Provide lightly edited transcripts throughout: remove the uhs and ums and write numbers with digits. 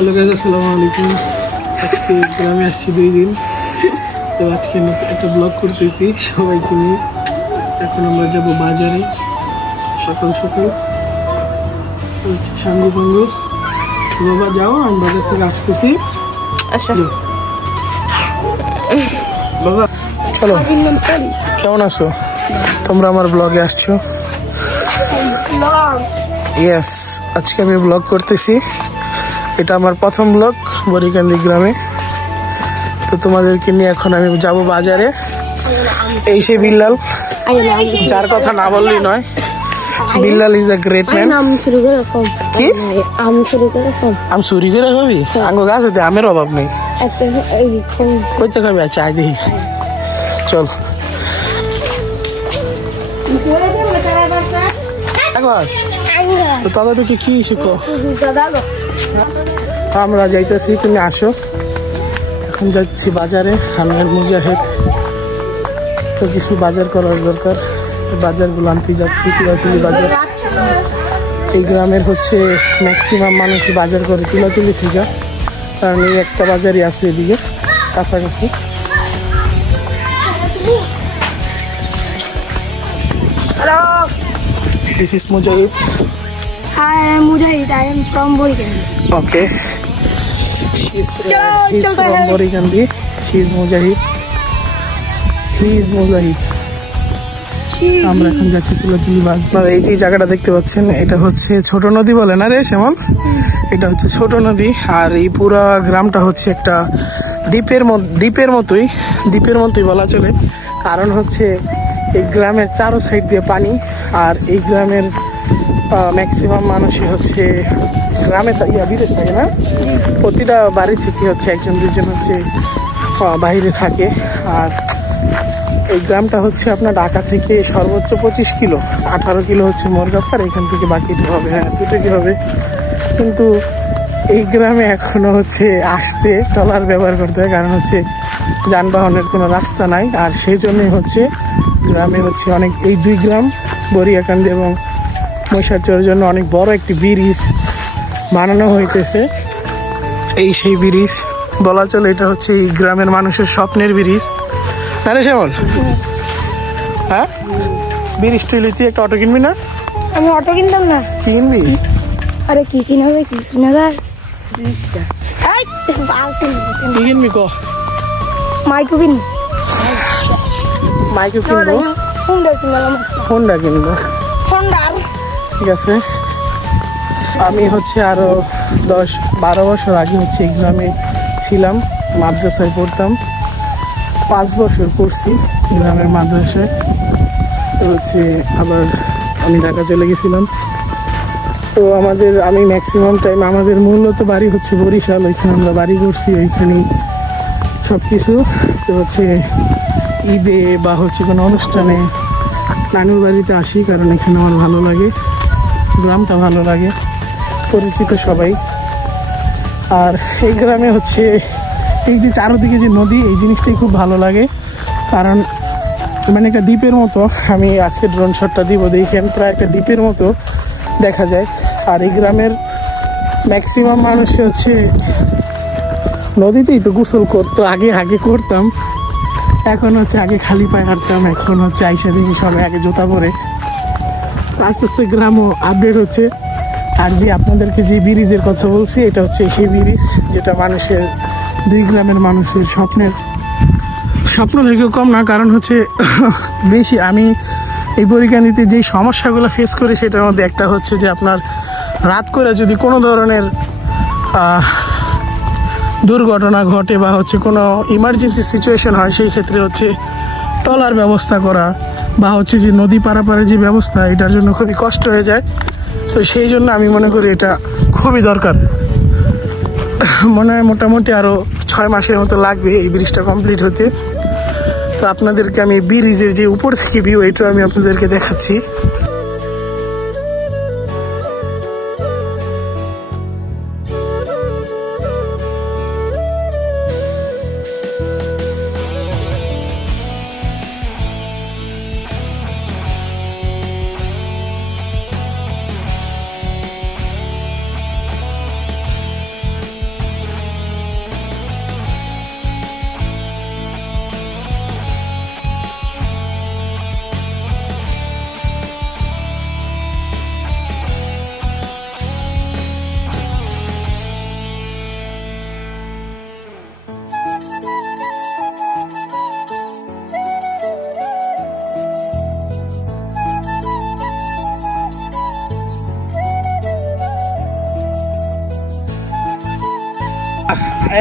Hello guys, আসসালামু আলাইকুম। আজকে গ্রামে আসছি 2 দিন, তো আজকে একটা ব্লগ করতেছি সবাইকে নিয়ে। এখন আমরা যাব বাজারে সকাল সকাল। সাঙ্গু পাঙ্গু বাবা যাও, আমি বাজার থেকে আসতেছি। আচ্ছা বাবা চলো। কেমন আছো তোমরা? আমার ব্লগে আসছো? ইয়েস, আজকে আমি ব্লগ করতেছি। এটা আমার প্রথম ব্লগ বরিকান্দি গ্রামে। তো তোমাদেরকে নিয়ে এখন আমি যাব বাজারে। এই সেই বিল্লাল, যার কথা না বললেই নয়। Billal is a great man. কি আম চুরি করে খাবি? আঙ্গো গাছ হতে আমের অভাব নেই। কইতে খাবি? আচ্ছা আয় দেখি, চল। দাদা তোকে কি শিখো? আমরা যাইতেছি, তুমি আসো। এখন যাচ্ছি বাজারে। আমি আর মুজাহিদ, তো কিছু বাজার করার দরকার। বাজারগুলো আনতে যাচ্ছি। তুলাতুলি বাজার। এই গ্রামের হচ্ছে ম্যাক্সিমাম মানুষই বাজার করে তুলাতুলি থেকে, কারণ এই একটা বাজারই আছে এদিকে কাছাকাছি। This is Mujahid. Hi, I'm Mujahid. I am from Borikandi. Okay. He's from Borikandi. She is Mujahid. He is Mujahid. আমরা এখন যাচ্ছি তুলাতুলি বাজার। এই যে জায়গাটা দেখতে পাচ্ছেন, এটা হচ্ছে ছোট নদী বলে না রে শ্যামল? এটা হচ্ছে ছোট নদী। আর এই পুরা গ্রামটা হচ্ছে একটা দ্বীপের মতোই বলা চলে। কারণ হচ্ছে এই গ্রামের চারো সাইড দিয়ে পানি। আর এই গ্রামের ম্যাক্সিমাম মানুষই হচ্ছে গ্রামে বিদেশ থাকে না। প্রতিটা বাড়ি থেকে হচ্ছে একজন দুজন হচ্ছে বাইরে থাকে। আর এই গ্রামটা হচ্ছে আপনার ঢাকা থেকে সর্বোচ্চ 25 কিলো, 18 কিলো হচ্ছে মোরগাপার। এখান থেকে বাকিটা হবে, হ্যাঁ দুটোই হবে। কিন্তু এই গ্রামে এখনো হচ্ছে আসতে ট্রলার ব্যবহার করতে হয়, কারণ হচ্ছে যানবাহনের কোনো রাস্তা নাই। আর সেই জন্যই হচ্ছে গ্রামে হচ্ছে অনেক, এই 2 গ্রাম বরিয়াকান্দি এবং মহিষাচরের জন্য অনেক বড় একটি ব্রিজ বানানো হইতেছে। এই সেই ব্রিজ বলা চলে। এটা হচ্ছে এই গ্রামের মানুষের স্বপ্নের ব্রিজ, না রে শ্যামল? হ্যাঁ, ব্রিজ তুই তুই একটা অটো কিনবি না? আমি অটো কিনতাম না। কি কিনবি? আরে কি কিনা যায়? কি কিনবি ক? মাইকো কিনবো। হোন্ডা কিনবো। ঠিক আছে। আমি হচ্ছে আরো 10-12 বছর আগে হচ্ছে এই গ্রামে ছিলাম, মাদ্রাসায় পড়তাম। 5 বছর পড়ছি গ্রামের মাদ্রাসায়। তো হচ্ছে আবার আমি ঢাকা চলে গেছিলাম। তো আমি ম্যাক্সিমাম টাইম, আমাদের মূলত বাড়ি হচ্ছে বরিশাল। ওইখানে আমরা বাড়ি করছি, ওইখানেই সব কিছু। তো হচ্ছে ঈদে বা হচ্ছে কোনো অনুষ্ঠানে নানুর বাড়িতে আসি, কারণ এখানে আমার ভালো লাগে, গ্রামটা ভালো লাগে, পরিচিত সবাই। আর এই গ্রামে হচ্ছে এই যে চারোদিকে যে নদী, এই জিনিসটাই খুব ভালো লাগে। কারণ মানে একটা দ্বীপের মতো। আমি আজকে ড্রোন শটটা দিব, দেখেন প্রায় একটা দ্বীপের মতো দেখা যায়। আর এই গ্রামের ম্যাক্সিমাম মানুষ হচ্ছে নদীতেই তো গোসল করতো। আগে করতাম, এখন হচ্ছে আগে খালি পায়ে হাঁটতাম, এখন হচ্ছে আইসা দেখি সবাই আগে জুতা পরে। আস্তে আস্তে গ্রামও আপডেট হচ্ছে। আর যে আপনাদেরকে যে ব্রিজের কথা বলছি, এটা হচ্ছে সেই ব্রিজ যেটা মানুষের, 2 গ্রামের মানুষের স্বপ্ন থেকেও কম না। কারণ হচ্ছে বেশি আমি এই বরিকান্দিতে যেই সমস্যাগুলো ফেস করি, সেটার মধ্যে একটা হচ্ছে যে আপনার রাত করে যদি কোনো ধরনের দুর্ঘটনা ঘটে বা হচ্ছে কোনো ইমার্জেন্সি সিচুয়েশন হয়, সেই ক্ষেত্রে হচ্ছে ট্রলার ব্যবস্থা করা বা হচ্ছে যে নদী পারাপারের যে ব্যবস্থা, এটার জন্য খুবই কষ্ট হয়ে যায়। তো সেই জন্য আমি মনে করি এটা খুবই দরকার। মনে হয় মোটামুটি আরও 6 মাসের মতো লাগবে এই ব্রিজটা কমপ্লিট হতে। তো আপনাদেরকে আমি ব্রিজের যে উপর থেকে ভিউ, এটা আমি আপনাদেরকে দেখাচ্ছি।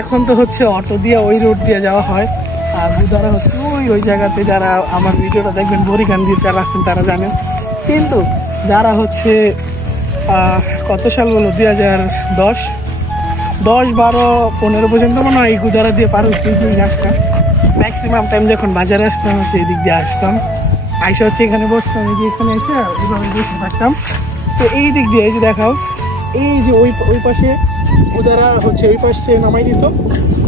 এখন তো হচ্ছে অটো দিয়ে ওই রোড দিয়ে যাওয়া হয়। আর গুদারা হচ্ছে ওই জায়গাতে, যারা আমার ভিডিওটা দেখবেন বরিগান দিয়ে যারা আসছেন তারা জানেন। কিন্তু যারা হচ্ছে কত সাল বলো 2010, 12, 15 পর্যন্ত মনে হয় এই গুদারা দিয়ে পার হচ্ছে রাস্তা। ম্যাক্সিমাম টাইম যখন বাজারে আসতাম হচ্ছে এই দিক দিয়ে আসতাম, আইসা হচ্ছে এখানে বসতাম, এই যে এখানে এসে এইভাবে বসে থাকতাম। তো এই দিক দিয়ে এই যে দেখাও, এই যে ওই পাশে গুদারা হচ্ছে ওই পাশ থেকে নামাই দিত,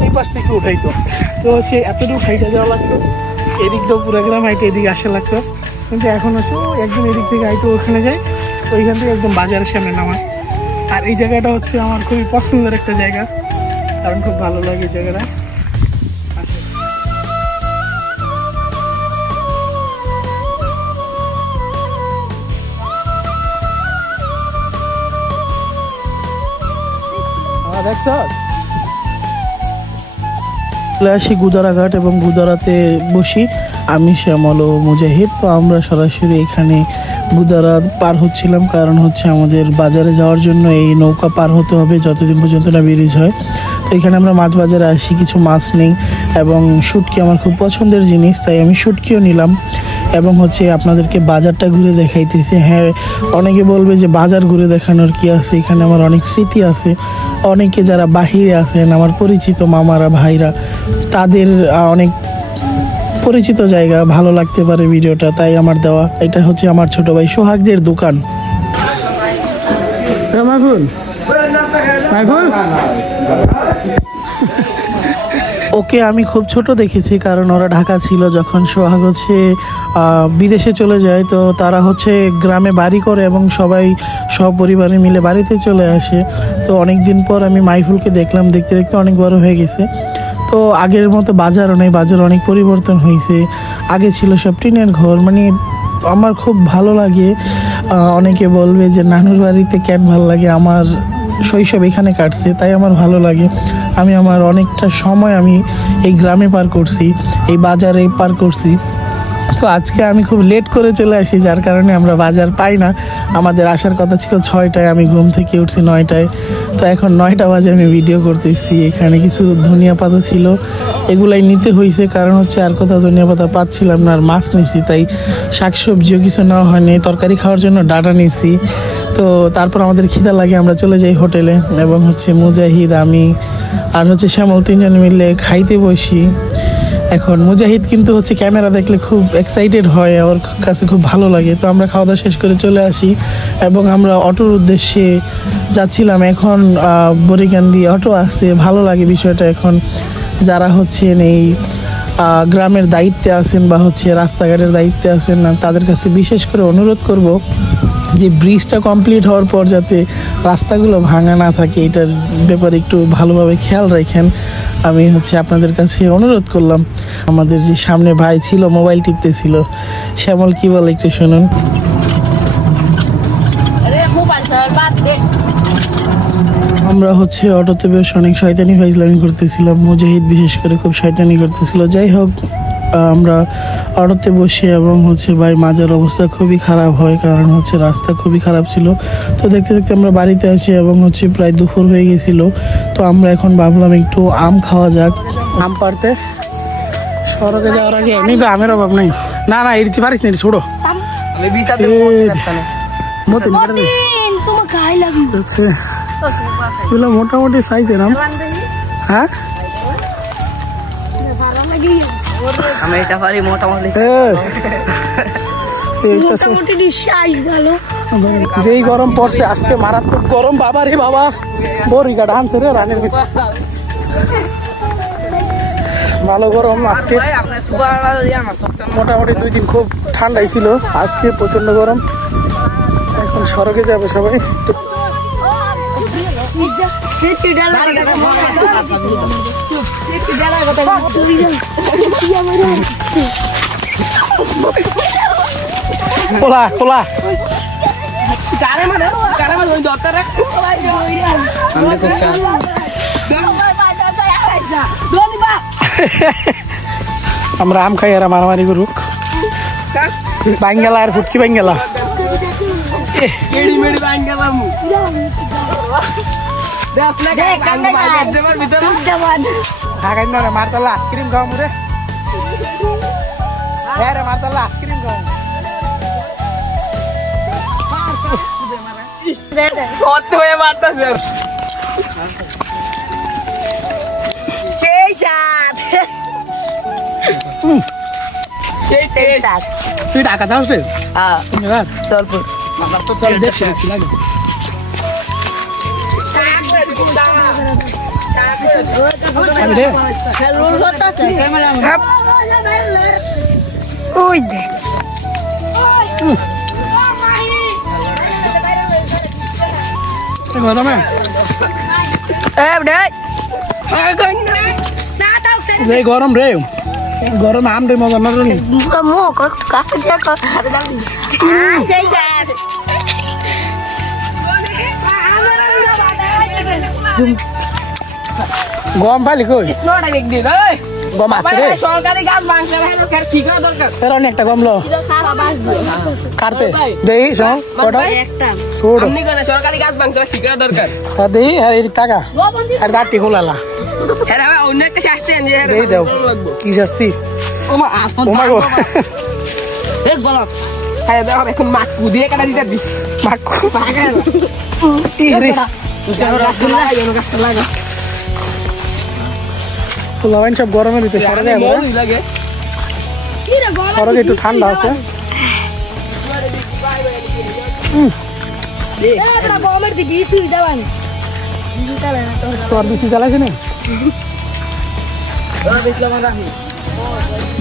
এই পাশ থেকে উঠাইতো। তো হচ্ছে এতটুকু হাইটে যাওয়া লাগতো, এদিকটাও পুরো গ্রাম হাইটে এদিকে আসা লাগতো। কিন্তু এখন হচ্ছে একদম এদিক থেকে হাইটে ওখানে যায়, ওইখান থেকে একদম বাজারের সামনে নামায়। আর এই জায়গাটা হচ্ছে আমার খুবই পছন্দের একটা জায়গা, কারণ খুব ভালো লাগে এই জায়গাটা। চলে আসি গুদারাঘাট এবং গুদারাতে বসি আমি, শ্যামল ও মুজাহিদ। তো আমরা সরাসরি এখানে গুদারা পার হচ্ছিলাম, কারণ হচ্ছে আমাদের বাজারে যাওয়ার জন্য এই নৌকা পার হতে হবে যতদিন পর্যন্ত না ব্রিজ হয়। তো এখানে আমরা মাছ বাজারে আসি, কিছু মাছ নেই এবং শুটকি আমার খুব পছন্দের জিনিস, তাই আমি শুটকিও নিলাম এবং হচ্ছে আপনাদেরকে বাজারটা ঘুরে দেখাইতেছি। হ্যাঁ, অনেকে বলবে যে বাজার ঘুরে দেখানোর কি আছে, এখানে আমার অনেক স্মৃতি আছে। অনেকে যারা বাহিরে আছেন, আমার পরিচিত মামারা, ভাইরা, তাদের অনেক পরিচিত জায়গা, ভালো লাগতে পারে ভিডিওটা, তাই আমার দেওয়া। এটা হচ্ছে আমার ছোট ভাই সোহাগের দোকান। ওকে আমি খুব ছোট দেখেছি, কারণ ওরা ঢাকা ছিল যখন সোহাগ হচ্ছে বিদেশে চলে যায়। তো তারা হচ্ছে গ্রামে বাড়ি করে এবং সবাই সপরিবারে মিলে বাড়িতে চলে আসে। তো অনেক দিন পর আমি মাইফুলকে দেখলাম, দেখতে দেখতে অনেক বড় হয়ে গেছে। তো আগের মতো বাজারও নেই, বাজার অনেক পরিবর্তন হয়েছে। আগে ছিল সব টিনের ঘর, মানে আমার খুব ভালো লাগে। অনেকে বলবে যে নানুর বাড়িতে কেন ভালো লাগে, আমার শৈশব এখানে কাটছে তাই আমার ভালো লাগে। আমি আমার অনেকটা সময় আমি এই গ্রামে পার করছি, এই বাজারে পার করছি। তো আজকে আমি খুব লেট করে চলে আসি, যার কারণে আমরা বাজার পাই না। আমাদের আসার কথা ছিল 6টায়, আমি ঘুম থেকে উঠছি 9টায়। তো এখন 9টা বাজে আমি ভিডিও করতেছি। এখানে কিছু ধনিয়া পাতা ছিল, এগুলাই নিতে হয়েছে, কারণ হচ্ছে আর কোথাও ধনিয়া পাতা পাচ্ছিলাম না। আর মাছ নিছি, তাই শাকসবজিও কিছু নেওয়া হয়নি, তরকারি খাওয়ার জন্য ডাটা নিছি। তো তারপর আমাদের খিদা লাগে, আমরা চলে যাই হোটেলে এবং হচ্ছে মুজাহিদ, আমি আর হচ্ছে শ্যামল 3জন মিলে খাইতে বসি। এখন মুজাহিদ কিন্তু হচ্ছে ক্যামেরা দেখলে খুব এক্সাইটেড হয়, ওর কাছে খুব ভালো লাগে। তো আমরা খাওয়া দাওয়া শেষ করে চলে আসি এবং আমরা অটোর উদ্দেশ্যে যাচ্ছিলাম। এখন বরিগান দিয়ে অটো আসছে, ভালো লাগে বিষয়টা। এখন যারা হচ্ছেন এই গ্রামের দায়িত্বে আছেন বা হচ্ছে রাস্তাঘাটের দায়িত্বে আছেন না, তাদের কাছে বিশেষ করে অনুরোধ করব যে ব্রিজটা কমপ্লিট হওয়ার পর যাতে রাস্তাগুলো ভাঙা না থাকে, এটার ব্যাপারে একটু ভালোভাবে খেয়াল রাখেন। আমি হচ্ছে আপনাদের কাছে অনুরোধ করলাম। আমাদের যে সামনে ভাই ছিল মোবাইল টিপতেছিল, শ্যামল কি বলে একটু শুনুন। আমরা হচ্ছে অটোতে বেশ অনেক শয়তানি ফাইজলামি করতেছিলাম, মুজাহিদ বিশেষ করে খুব শয়তানি করতেছিল। যাই হোক, আমরা অটোতে বসে এবং হচ্ছে ভাই মাঝের অবস্থা খুবই খারাপ হয়, কারণ হচ্ছে রাস্তা খুবই খারাপ ছিল। তো দেখতে দেখতে আমরা বাড়িতে আসি এবং হচ্ছে প্রায় দুপুর হয়ে গেছিলো। তো আমরা এখন ভাবলাম একটু আম খাওয়া যাক। আম পারতে সড়কে যাওয়ার আগে এমনি তো আমের অভাব নেই। না না এড়িতে পারিস না, ছোড়ো মোটামুটি সাইজের আম। হ্যাঁ যেই গরম পড়ছে আজকে, মারাত্মক গরম বাবা রে বাবা। বড়িঘাট আনছে রে রানের ভালো গরম আজকে। মোটামুটি 2 দিন খুব ঠান্ডাই ছিল, আজকে প্রচন্ড গরম। এখন সড়কে যাবে সবাই। পোলা পোলা আমরা আম খাই আর মারামারি করুক। বাঙ্গালা আর ফুটকি বাঙ্গালা মারতাল্লা আইসক্রিম খাও মুরে হ্যাঁ রে মারতাল্লা আইসক্রিম খাও তুই ঢাকা যাস রে দেখছি গরম রে গরম আম রে মজা না গম পালি কই গম আছে রে সরকারি গাছ ভাঙছে ঠিক করা দরকার এর অনেকটা গম লো কাটতে দেই সং কটা একটা ছোট আপনি কোন সরকারি গাছ ভাঙছে ঠিক করা দরকার দেই আর এই টাকা আর দাঁতি খোলালা এর হবে অন্য একটা শাস্তি আনি দেই দাও কি শাস্তি ওমা গো এক বলক হ্যাঁ দাও এখন মাকু দিয়ে কাটা দিতে দি মাকু পাগল ই রে ফুলাবাইন সব গরমের ভিতরে সরে যায় সরক একটু ঠান্ডা আছে তোর বেশি চালাইছে না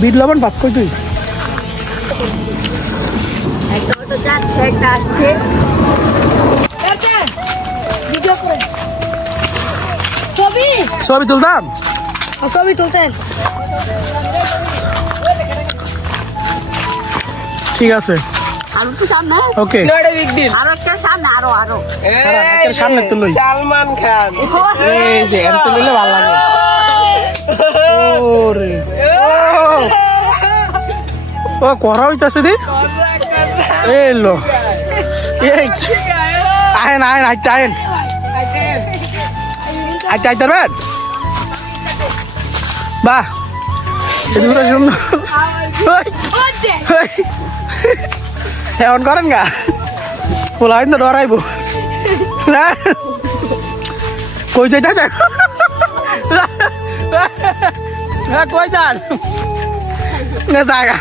বিট লবণ ভাত কই তুই ছবি তুলতাম ছবি তুলতেন ঠিক আছে আরো তো সামনে ওকে আরো একটা সামনে আরো সামনে তুলই সালমান খান এই যে এর তুললে ভালো লাগে ওরে ও করা হইতাছে দি এলো এই আহেন আহেন আইন আইতার বেড বাহ এদিকে সুন্দর এমন করেন গা পোলাইন তো ডরাইব কই যাইতা যাক কই যান না জায়গা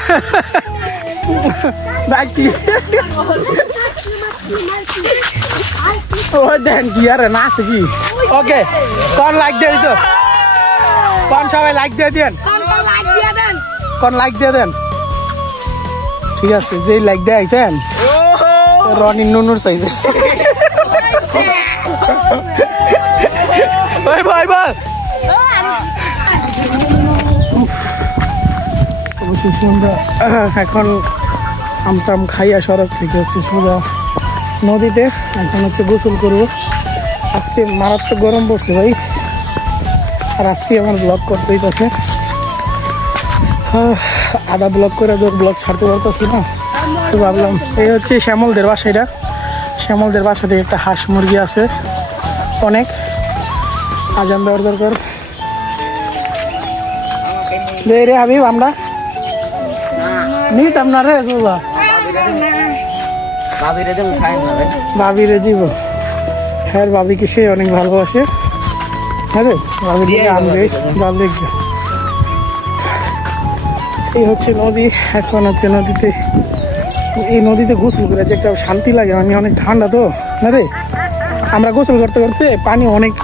বাকি ও দেন কি আর না আছে কি ওকে কোন লাইক দিয়ে দিত কোন সবাই লাইক দিয়ে দেন কোন লাইক দিয়ে দেন ঠিক আছে যে লাইক দিয়ে আইছেন রনি নুনুর সাইজে ভাই ভাই ভাই এখন আমটাম খাইয়া সড়ক থেকে হচ্ছে সোজা নদীতে এখন হচ্ছে গোসল করবো আজকে মারাত্মক গরম পড়ছে ভাই আর আজকে আমার ব্লগ করতে হইতেছে আধা ব্লগ করে ব্লগ ছাড়তে পারতেছি না তো ভাবলাম এই হচ্ছে শ্যামলদের বাসা এটা শ্যামলদের বাসাতে একটা হাঁস মুরগি আছে অনেক আজান দেওয়ার দরকার রে হাবিব আমরা নিতাম না রে সোজা ভাবিরে জীব হ্যাঁ ভাবিকে সে অনেক ভালোবাসে হ্যাঁ রে ভাবি আনবে ভালো দেখবে এই হচ্ছে নদী এখন হচ্ছে নদীতে এই নদীতে গোসল করে যে একটা শান্তি লাগে আমি অনেক ঠান্ডা তো না রে আমরা গোসল করতে করতে পানি অনেক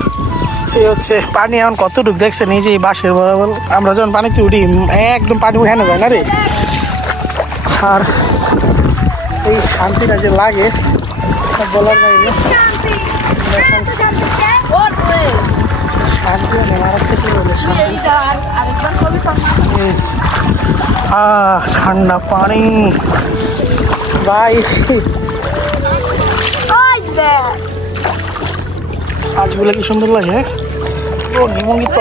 এই হচ্ছে পানি এখন কতটুকু দেখছেন এই যে এই বাঁশের বরাবর আমরা যখন পানিতে উঠি একদম পানি উঠানো যায় না রে আর এই শান্তিটা যে লাগে বলার বাইরে শান্তি ঠান্ডা পানি ভাই আজগুলো কি সুন্দর লাগে ও নিমঙ্গি তো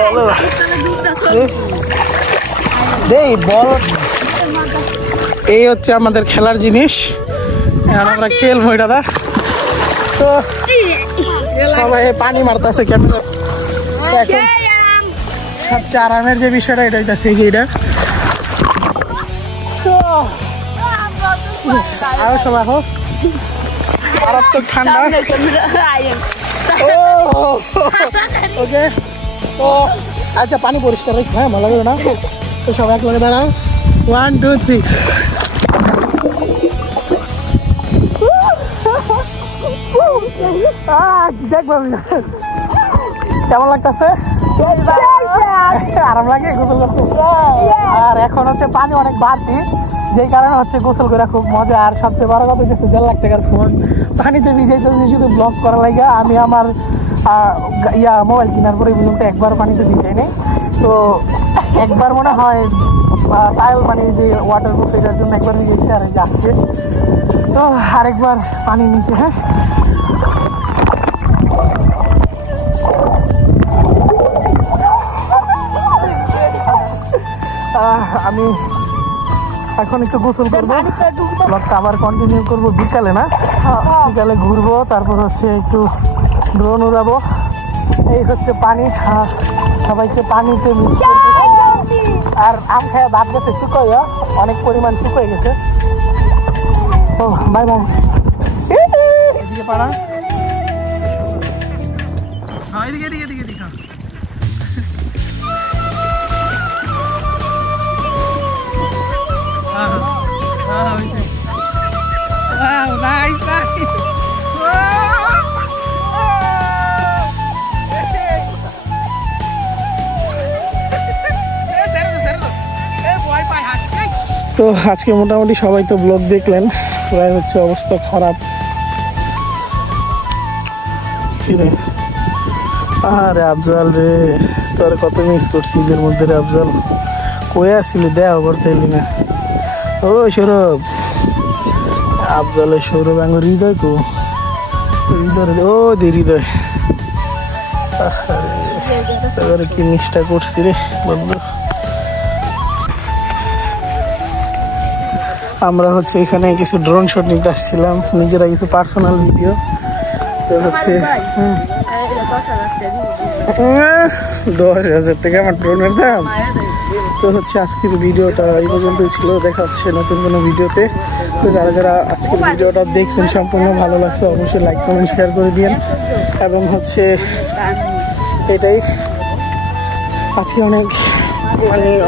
বল এই হচ্ছে আমাদের খেলার জিনিস এখন আমরা খেলবো এটা তো সবাই পানি মারতেছে ক্যামেরা। এখন সবচেয়ে আরামের যে বিষয়টা এটা হইতেছে এই যে এটা আরো সবাই হোক মারাত্মক ঠান্ডা। ওকে তো আচ্ছা পানি পরিষ্কার রাখি, হ্যাঁ ভালো লাগবে না তো সবাই এক লগে দাঁড়াও 1 2 3 কেমন লাগতেছে? আরাম লাগে গোসল করতে। আর এখন হচ্ছে পানি অনেক বাড়তি, যেই কারণে হচ্ছে গোসল করে খুব মজা। আর সবচেয়ে বড় কথা হচ্ছে 1.5 লাখ টাকার ফোন পানিতে ভিজাইতেছি শুধু ব্লগ করা লাগে। আমি আমার মোবাইল কেনার পরে পর্যন্ত একবার পানিতে ভিজাই নেই, তো একবার মনে হয় টাইল মানে যে ওয়াটার প্রুফ এটার জন্য একবার ভিজেছি আর যাচ্ছে, তো আরেকবার পানি নিচে। হ্যাঁ আমি এখন একটু গোসল করবো, ব্লগটা আবার কন্টিনিউ করবো বিকালে, না বিকালে ঘুরবো, তারপর হচ্ছে একটু ড্রোন উড়াবো। এই হচ্ছে পানি, সবাইকে পানিতে মিক্স করতেছি। আর আম খায় ভাত গেছে শুকোয়, অনেক পরিমাণ শুকোয় গেছে। ও বাই বাই। এদিকে পাড়া এদিকে এদিকে এদিকে এদিকে Wow, nice, nice. তো আজকে মোটামুটি সবাই তো ব্লগ দেখলেন, প্রায় হচ্ছে অবস্থা খারাপ। আরে আফজাল রে, তোর কত মিস করছি ঈদের মধ্যে রে আফজাল, কয়ে আসছিলি দেওয়া করতে এলি না। ও সৌরভ, আফজালের সৌরভ আঙ্গুর হৃদয় কো, হৃদয় ও দে হৃদয়, তারপরে কি মিসটা করছি রে বন্ধু। আমরা হচ্ছে এখানে কিছু ড্রোন শট নিতে আসছিলাম, নিজেরা কিছু পার্সোনাল ভিডিও। তো হচ্ছে 10,000 টাকা আমার ড্রোনের দাম। তো হচ্ছে আজকের ভিডিওটা এই পর্যন্তই ছিল, দেখা হচ্ছে নতুন কোনো ভিডিওতে। তো যারা যারা আজকের ভিডিওটা দেখছেন সম্পূর্ণ ভালো লাগছে অবশ্যই লাইক কমেন্ট শেয়ার করে দিন। এবং হচ্ছে এটাই আজকে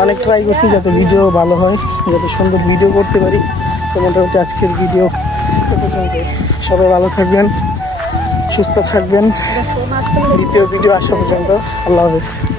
অনেক ট্রাই করছি যাতে ভিডিও ভালো হয়, যাতে সুন্দর ভিডিও করতে পারি। তো মোটামুটি আজকের ভিডিও পর্যন্ত, সবাই ভালো থাকবেন, সুস্থ থাকবেন। দ্বিতীয় ভিডিও আসা পর্যন্ত আল্লাহ হাফেজ।